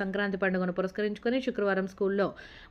సంక్రాంతి పండుగను పురస్కరించుకుని శుక్రవారం స్కూల్లో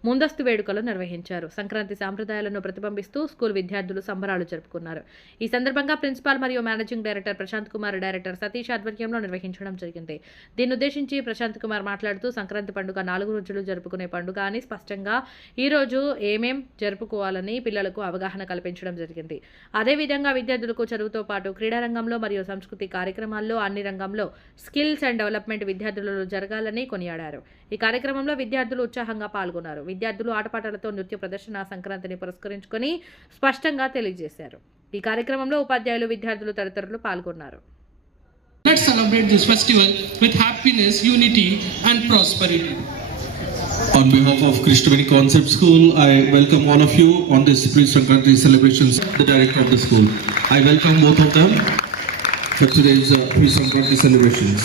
ముందస్తు వేడుకలు నిర్వహించారు. సంక్రాంతి సాంప్రదాయాలను ప్రతిబింబిస్తూ స్కూల్ విద్యార్థులు సంబరాలు జరుపుకున్నారు. ఈ సందర్భంగా ప్రిన్సిపాల్ మరియు managing director Prashant Kumar, director Satish ఆధ్వర్యంలో నిర్వహించడం జరిగింది. దీన్ని ఉద్దేశించి ప్రశాంత్ కుమార్ మాట్లాడుతూ సంక్రాంతి పండుగ 4 రోజులు జరుపుకునే పండుగ అని స్పష్టంగా ఈ రోజు ఏమేం జరుపుకోవాలని పిల్లలకు అవగాహన కల్పించడం జరిగింది. అదేవిధంగా విద్యార్థులకు చదువుతో పాటు క్రీడా రంగంలో మరియు సంస్కృతి కార్యక్రమాల్లో అన్ని రంగంలో స్కిల్స్ అండ్ డెవలప్మెంట్ విద్యార్థులలో జరగాలని కొనియాడారు. ఈ కార్యక్రమంలో విద్యార్థులు ఉత్సాహంగా పాల్గొన్నారు. విద్యార్థులు ఆటపాటలతో నృత్య ప్రదర్శన సంక్రాంతిని పురస్కరించుకొని స్పష్టంగా తెలియజేశారు. ఈ కార్యక్రమంలో ఉపాధ్యాయులు, విద్యార్థులు తదితరులు పాల్గొన్నారు. Let's celebrate this festival with happiness, unity and prosperity. On behalf of Krishnaveni Concept School, I welcome all of you on this pre-Sankranti celebrations. The director of the school, I welcome both of them for today's pre-Sankranti celebrations.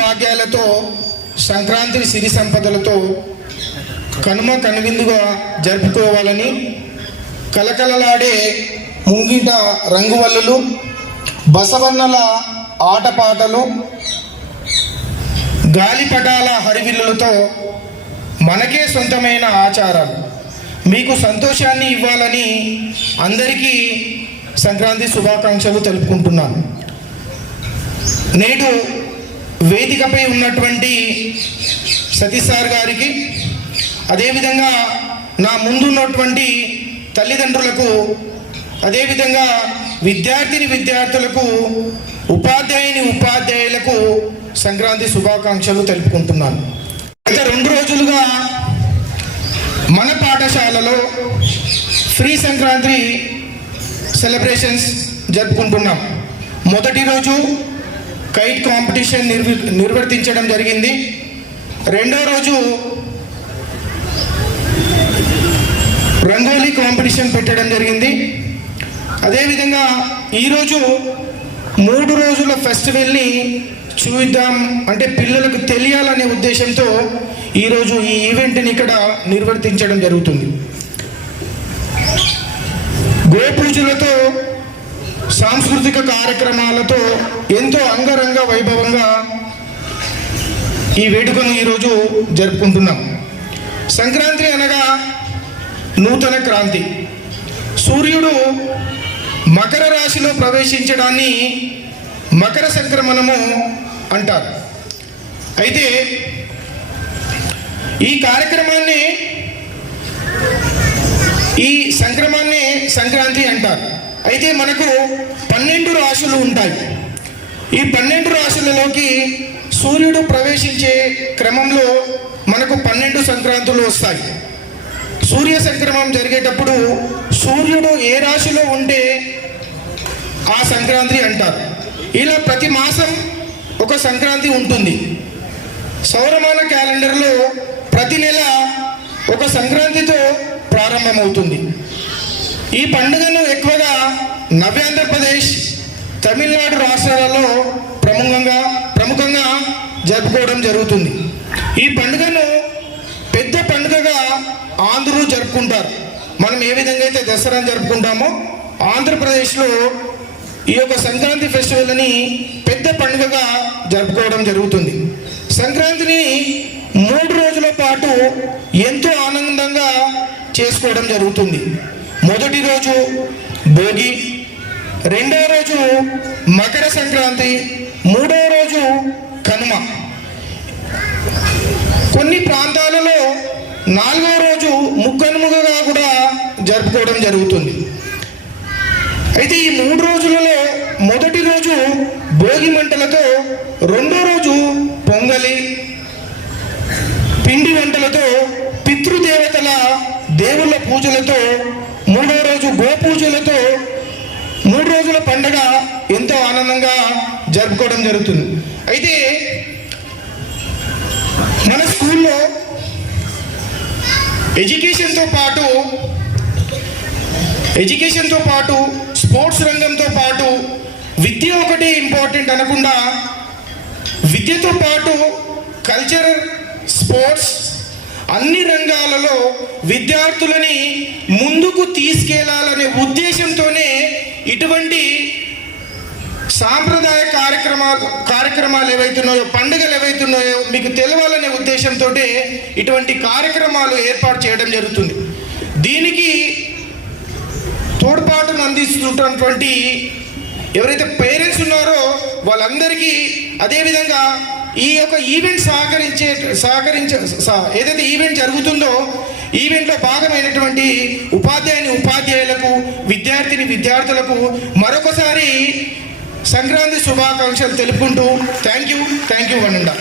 భాగ్యాలతో Sankranti సిరి సంపదలతో కనుమ కనువిందుగా జరుపుకోవాలని కలకలలాడే ముంగిట రంగువల్లులు, బసవన్నల ఆటపాటలు, గాలిపటాల హరివిల్లులతో మనకే సొంతమైన ఆచారాలు మీకు సంతోషాన్ని ఇవ్వాలని అందరికీ సంక్రాంతి శుభాకాంక్షలు తెలుపుకుంటున్నాను. నేడు వేదికపై ఉన్నటువంటి సతీష్ సార్ గారికి, అదేవిధంగా నా ముందున్నటువంటి తల్లిదండ్రులకు, అదేవిధంగా విద్యార్థులకు, ఉపాధ్యాయులకు సంక్రాంతి శుభాకాంక్షలు తెలుపుకుంటున్నాను. గత 2 రోజులుగా మన పాఠశాలలో ఫ్రీ సంక్రాంతి సెలబ్రేషన్స్ జరుపుకుంటున్నాం. మొదటి రోజు కైట్ కాంపిటీషన్ నిర్వర్తించడం జరిగింది. రెండో రోజు రంగోలీ కాంపిటీషన్ పెట్టడం జరిగింది. అదేవిధంగా ఈరోజు 3 రోజుల ఫెస్టివల్ని చూద్దాం అంటే పిల్లలకు తెలియాలనే ఉద్దేశంతో ఈరోజు ఈ ఈవెంట్ని ఇక్కడ నిర్వర్తించడం జరుగుతుంది. గోపూజలతో, సాంస్కృతిక కార్యక్రమాలతో ఎంతో అంగరంగ వైభవంగా ఈ వేడుకను ఈరోజు జరుపుకుంటున్నాం. సంక్రాంతి అనగా నూతన క్రాంతి. సూర్యుడు మకర రాశిలో ప్రవేశించడాన్ని మకర సంక్రమణము అంటారు. అయితే ఈ కార్యక్రమాన్ని, ఈ సంక్రమాన్ని సంక్రాంతి అంటారు. అయితే మనకు 12 రాశులు ఉంటాయి. ఈ 12 రాశులలోకి సూర్యుడు ప్రవేశించే క్రమంలో మనకు 12 సంక్రాంతులు వస్తాయి. సూర్య సంక్రమణం జరిగేటప్పుడు సూర్యుడు ఏ రాశిలో ఉంటే ఆ సంక్రాంతి అంటారు. ఇలా ప్రతి మాసం ఒక సంక్రాంతి ఉంటుంది. సౌరమాన క్యాలెండర్లో ప్రతి నెల ఒక సంక్రాంతితో ప్రారంభమవుతుంది. ఈ పండుగను ఎక్కువగా నవ్యాంధ్రప్రదేశ్, తమిళనాడు రాష్ట్రాలలో ప్రముఖంగా జరుపుకోవడం జరుగుతుంది. ఈ పండుగను పెద్ద పండుగగా ఆంధ్రులు జరుపుకుంటారు. మనం ఏ విధంగా అయితే దసరాను జరుపుకుంటామో ఆంధ్రప్రదేశ్లో ఈ యొక్క సంక్రాంతి ఫెస్టివల్ని పెద్ద పండుగగా జరుపుకోవడం జరుగుతుంది. సంక్రాంతిని 3 రోజుల పాటు ఎంతో ఆనందంగా చేసుకోవడం జరుగుతుంది. మొదటి రోజు భోగి, రెండవ రోజు మకర సంక్రాంతి, మూడవ రోజు కనుమ. కొన్ని ప్రాంతాలలో 4వ రోజు ముక్కనుమగా కూడా జరుపుకోవడం జరుగుతుంది. అయితే ఈ 3 రోజులలో మొదటి రోజు భోగి మంటలతో, రెండో రోజు పొంగలి పిండి వంటలతో, పితృదేవతల దేవుళ్ళ పూజలతో, మూడో రోజు గోపూజలతో 3 రోజుల పండుగ ఎంతో ఆనందంగా జరుపుకోవడం జరుగుతుంది. అయితే మన స్కూల్లో ఎడ్యుకేషన్తో పాటు స్పోర్ట్స్ రంగంతో పాటు విద్య ఒకటి ఇంపార్టెంట్ అనకుండా విద్యతో పాటు కల్చర్, స్పోర్ట్స్ అన్ని రంగాలలో విద్యార్థులని ముందుకు తీసుకెళ్లాలనే ఉద్దేశంతోనే ఇటువంటి సాంప్రదాయ కార్యక్రమాలు ఏవైతున్నాయో, పండుగలు ఏవైతున్నాయో మీకు తెలవాలనే ఉద్దేశంతో ఇటువంటి కార్యక్రమాలు ఏర్పాటు చేయడం జరుగుతుంది. దీనికి తోడ్పాటును అందిస్తున్నటువంటి ఎవరైతే పేరెంట్స్ ఉన్నారో వాళ్ళందరికీ, అదేవిధంగా ఈ యొక్క ఈవెంట్ ఏదైతే ఈవెంట్ జరుగుతుందో ఈవెంట్లో భాగమైనటువంటి ఉపాధ్యాయులకు, విద్యార్థులకు మరొకసారి సంక్రాంతి శుభాకాంక్షలు తెలుపుకుంటూ థ్యాంక్ యూ వనండా.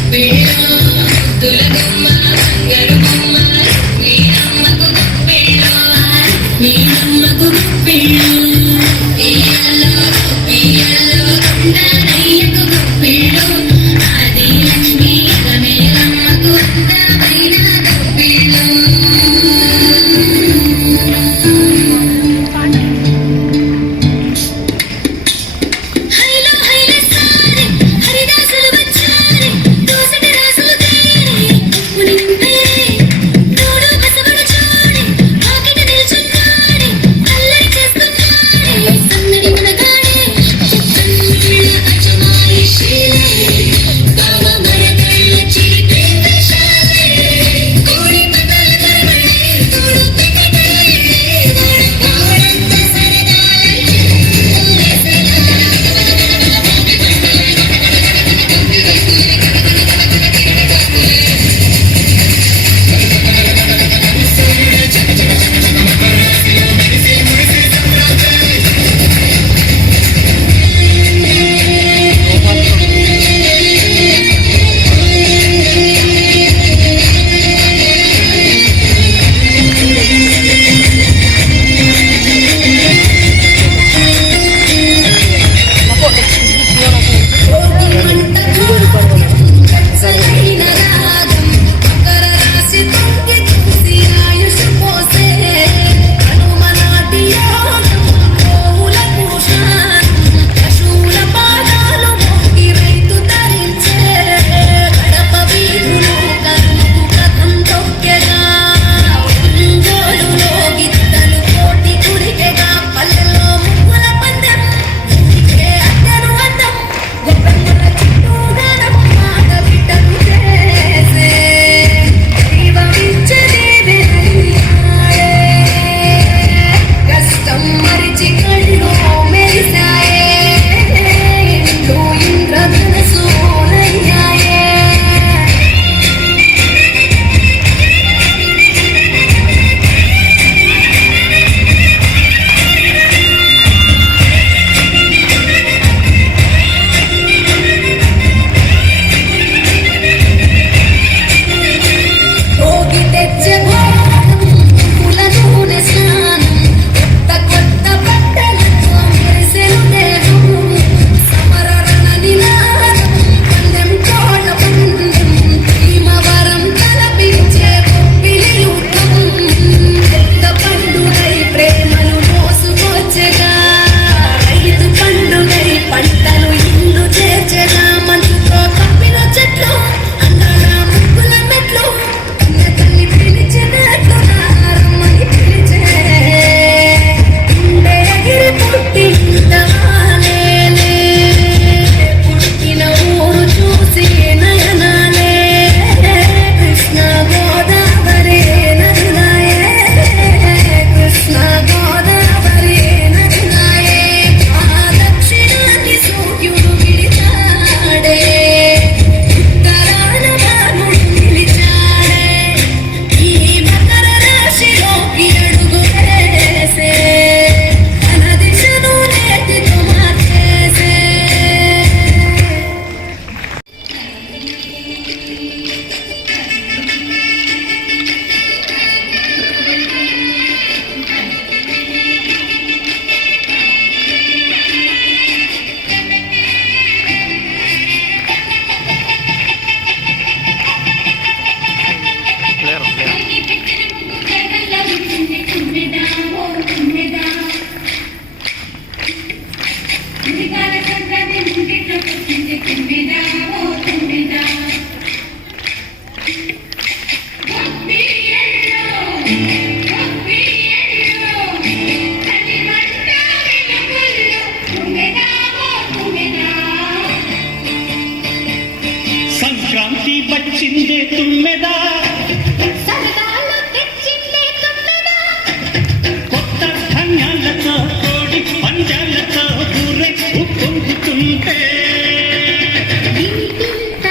Be తెచ్చిందే తుమ్మెదా, సరదాలు తెచ్చిందే తుమ్మెదా, కొత్త ధాన్యాలతో కోడి పంజాలతో ఊరే ఉప్పొంగుతుంటే ఇంటింత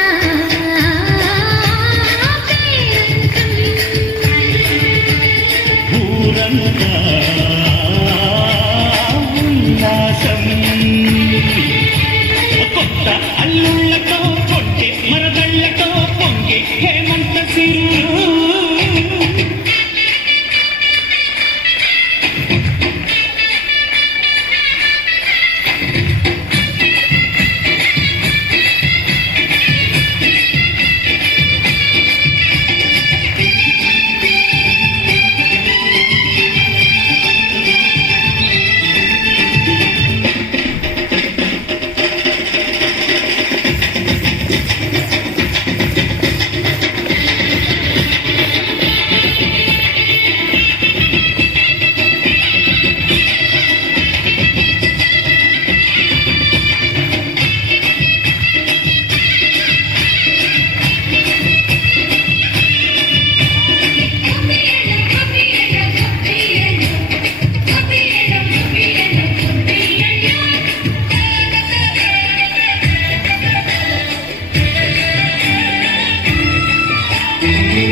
పేరంటం, ఊరంతా ఉల్లాసం. కొత్త అల్లుళ్ళతో పొంగే మరదళ్ళతో పొంగే హేమంత సిరులు.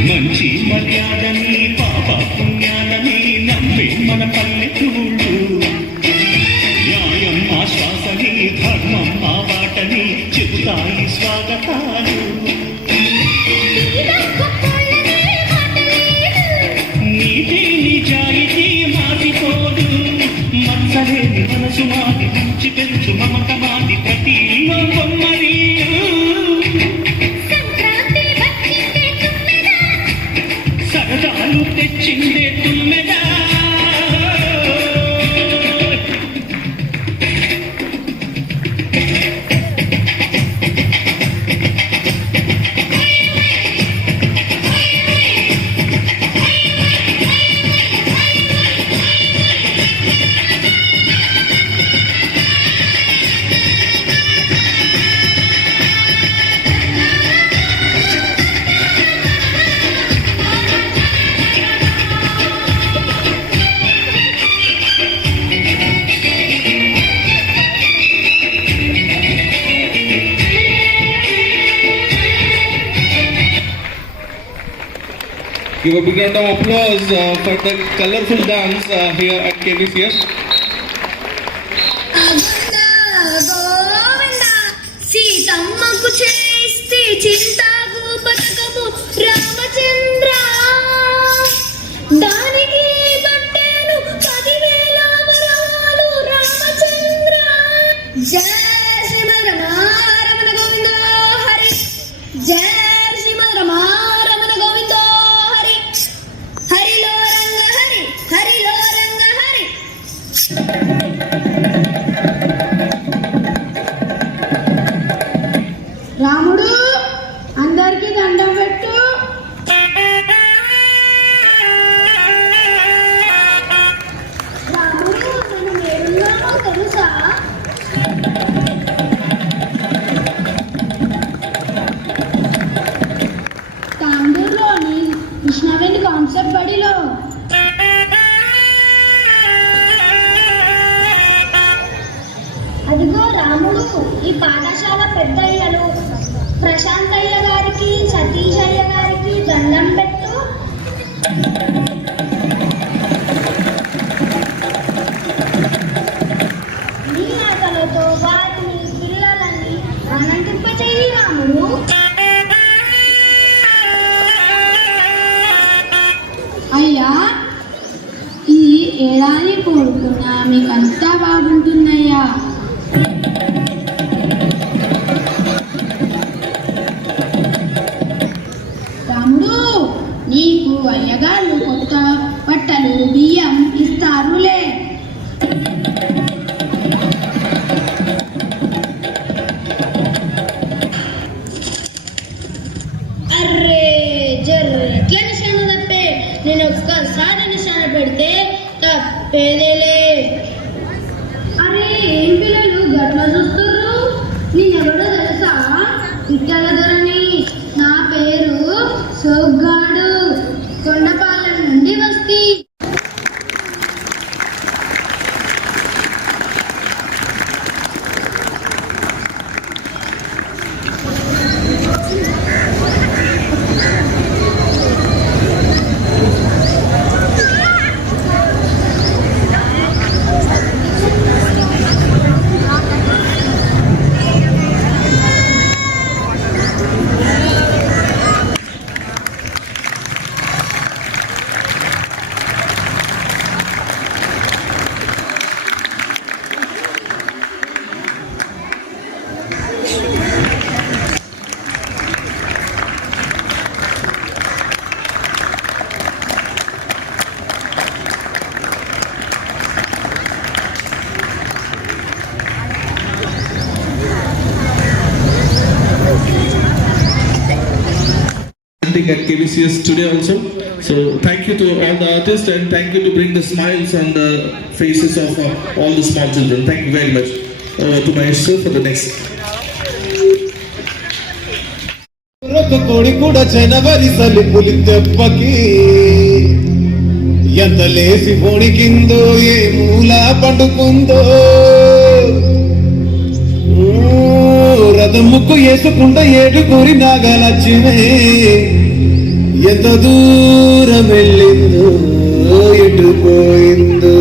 మంచి మర్యాదని పాప పుణ్యాలని నమ్మే మన పల్లెటూళ్ళు, న్యాయం ఆశ్వాసని ధర్మం ఆ బాటని చెబుతాయి స్వాగతాలు. నీతి నిజాయితీ మాటిపోదు, మత్సలేని మనసు మాది మంచి పెంచు మమత మాది ప్రతి ఇల్లు బొమ్మరీలు. సంక్రాంతి వచ్చిందే తుమ్మెదా, సరదాలు తెచ్చిందే తుమ్మెదా. Give a big round of applause for the colorful dance here at KBCS. Govinda Govinda, సీతమ్మకు చేస్తే చింతాకు బతకము రామచంద్ర, దానికి కట్టాను 10,000 వరాలు రామచంద్ర. జయ శ్రీమరమారమణ గోవింద హరి, జయ శ్రీమరమారమణ గోవింద హరి, హరిలో రంగ హరి, హరిలో రంగ హరి. రాముడు అందరికీ దండం పెట్టు. రాముడు నేను నేరున్నానో తెలుసా? తాండూరులోని కృష్ణవేణి కాన్సెప్ట్ బడిలో. అదిగో రాముడు, ఈ పాఠశాల పెద్దయ్యలు ప్రశాంతయ్య గారికి సతీషయ్య గారికి దండం పెట్టు. నీ ఆటలతో వారిని పిల్లలని ఆనందింపచేయి రాముడు. అయ్యా, ఈ ఏడాది కోరుకున్నా మీకంతా బాగుంటుందయ్యా. రాముడు, నీకు అయ్యగారు కొత్త బట్టలు బియ్యం ఇస్తారులే. అర్రే జర్రే ఎట్లా నిశాన తప్పే, నేను ఒక్కసారి నిశాన పెడితే తప్పేదేలే. అరే ఏం పిల్లలు గట్ల చూస్తుర్రు? నేనెవడో తెలుసా? విఠల దొరని, నా పేరు presenting at KBCS today also. So thank you to all the artists and thank you to bring the smiles on the faces of all the small children. Thank you very much. To my sister for the next. కోడి కూడా జనవరి సలిపులి దెబ్బకి ఎంత లేసి పొడికిందో ఏ మూల పండుకుందో రథముక్కు వేసుకుంట ఏడుగురి నాగలక్ష్మి ఎంత దూరం వెళ్ళిందో ఎటు పోయిందో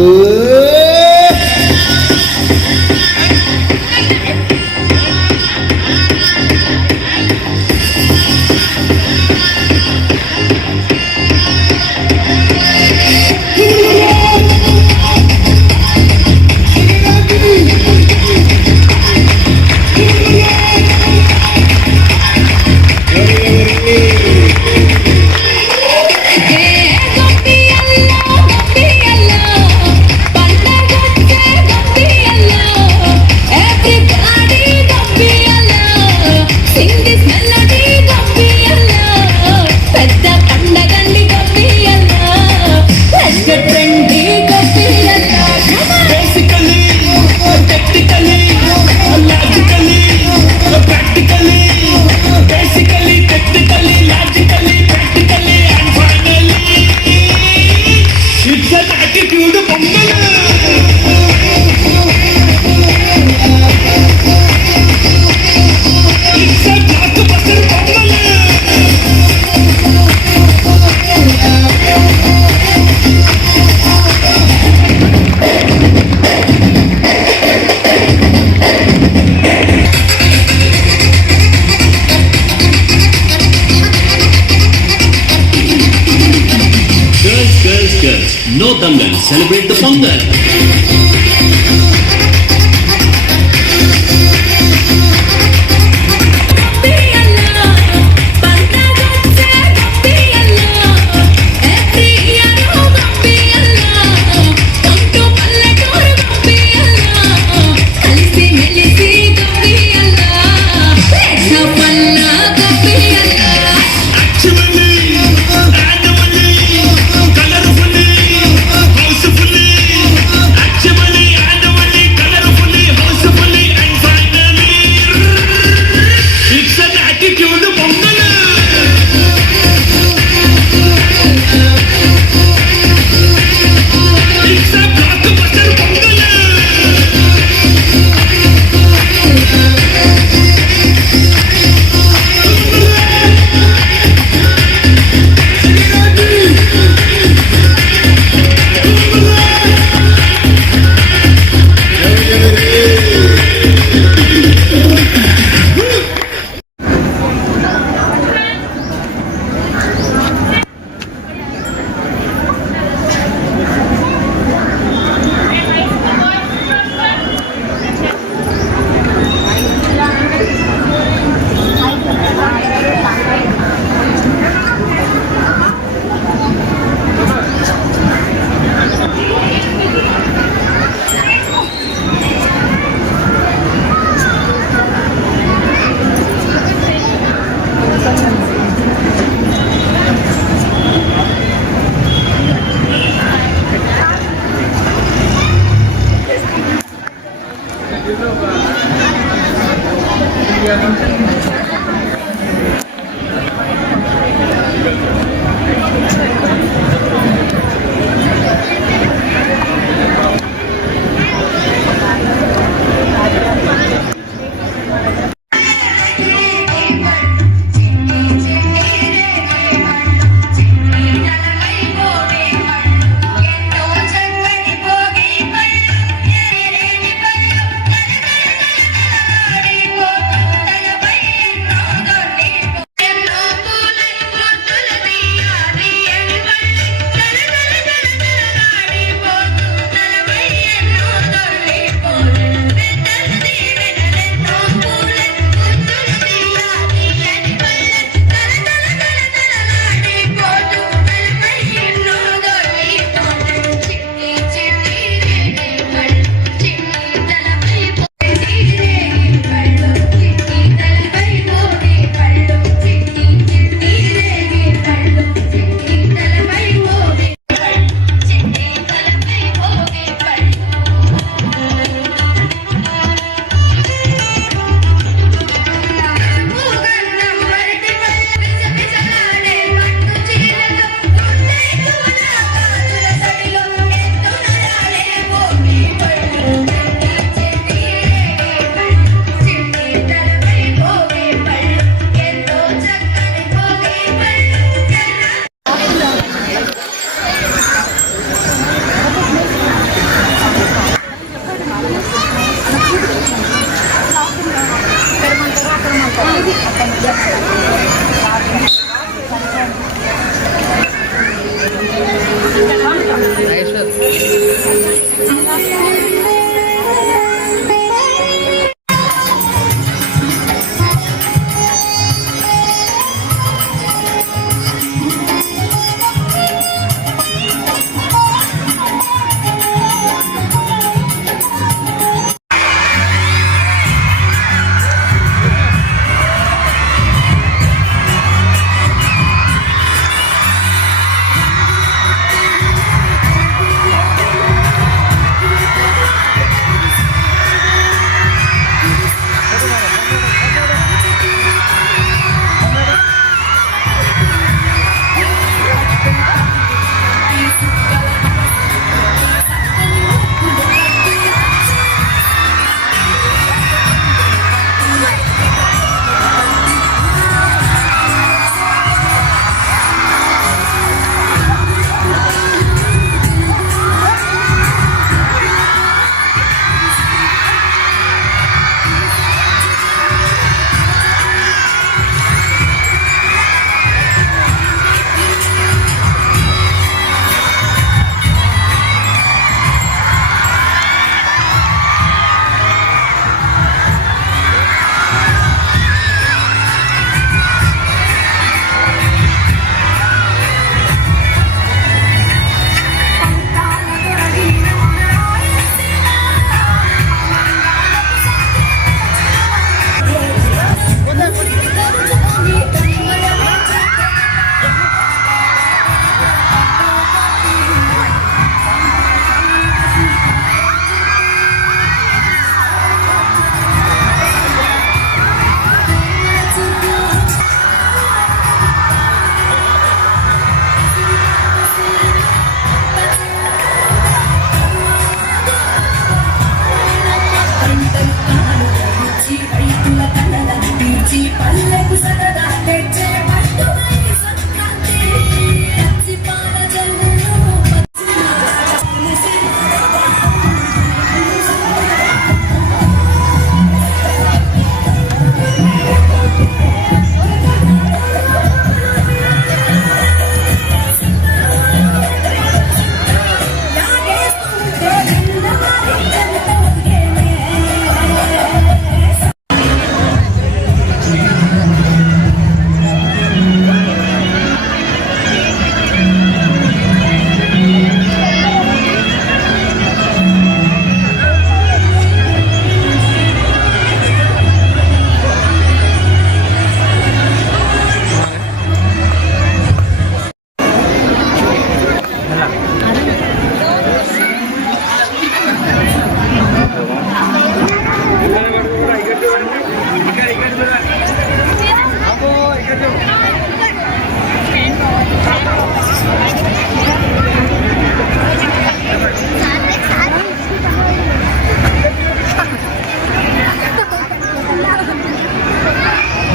No Dangal, celebrate the Pongal.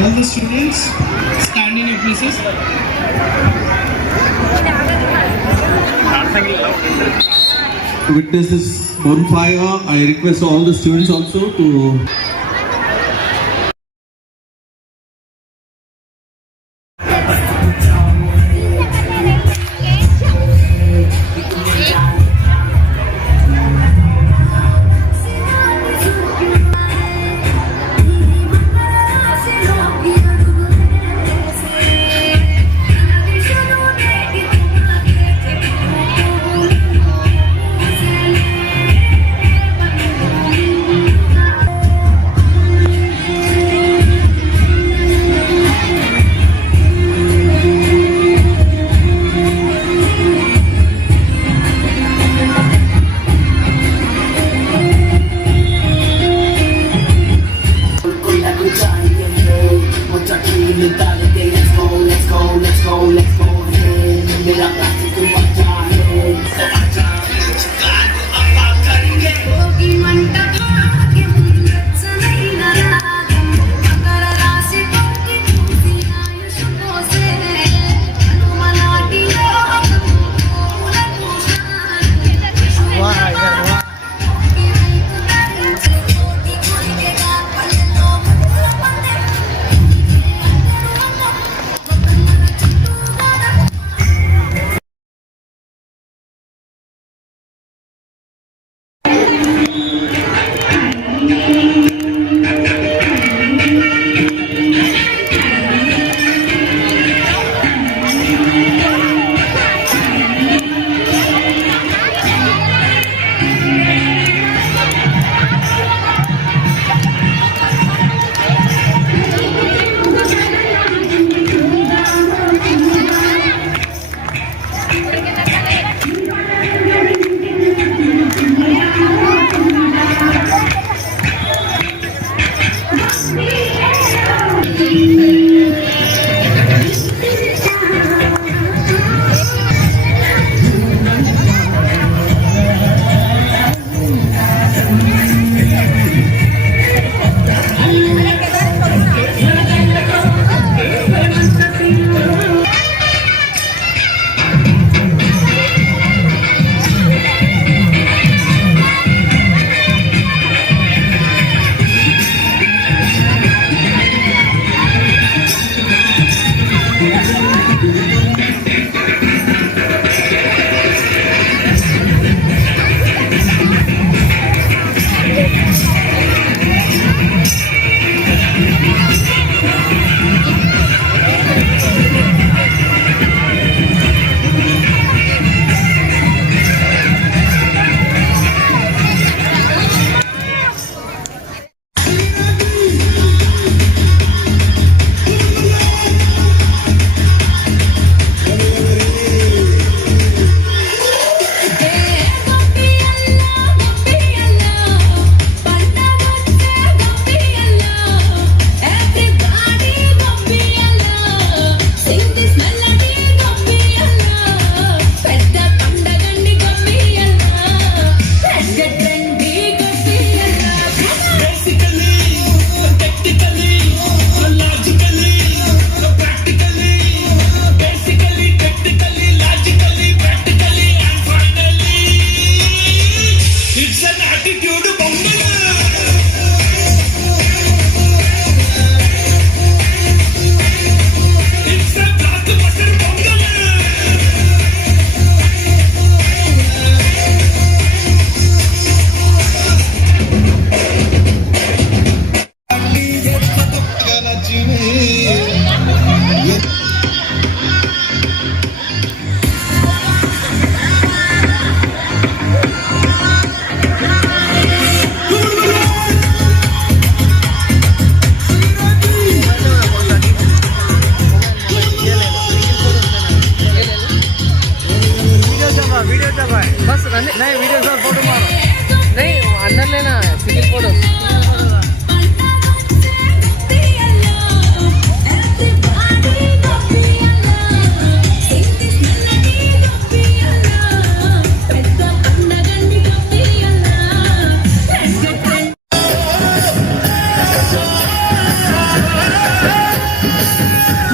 All the students stand in your places. To witness this bonfire, I request all the students also to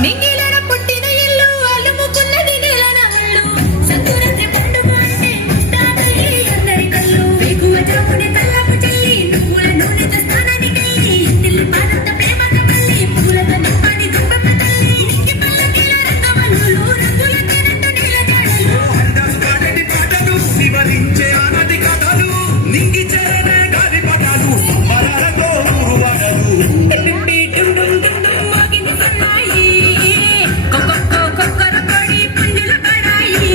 నింగిలన పుట్టిన ఇల్లు అలుముకున్నది నెలన హల్లు సంకురాత్రి పండుగ అంటే ముస్తాబయ్యి అందరి కళ్ళు వేకువ జామునే కళ్ళకు చెల్లి నువ్వుల నూనెతో స్నానానికెళ్ళి ఇంటిల్లి పాదంత ప్రేమతో మళ్ళీ పూలతో నింపని దుంపమ్మ తల్లి ఇంటి పల్లకిల రంగవల్లులు రంగుల తేనెతో నీల జాడలు వివరించే ఆనది కథలు నింగి చేరనే గాలి పదాలు మరాలతో ఊరువడలు టిండి టుండుం టుండుం మోగింది సన్నాయి కొక్కొక్కో కొక్కర కొడి పుంజుల పడాయి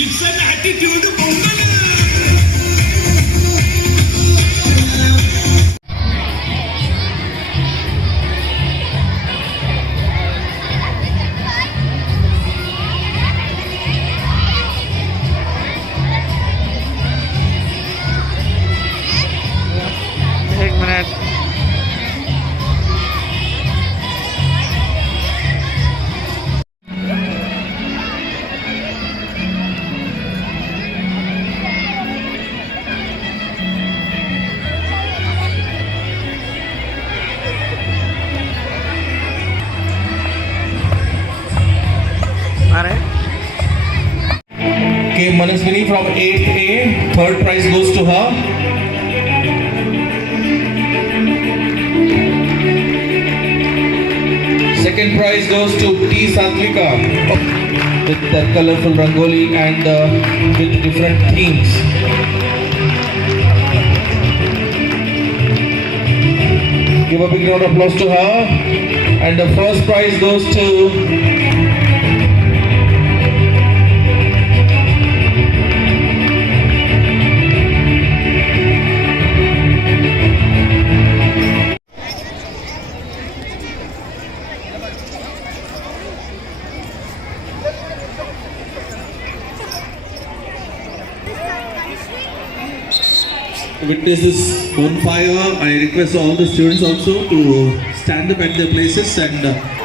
it's an attitude Pongal Okay, Manaswini from 8A, third prize goes to her. Second prize goes to T. Satvika with their colorful rangoli and with different themes. Give a big round of applause to her. And the first prize goes to witness this bonfire. I request all the students also to stand up at their places and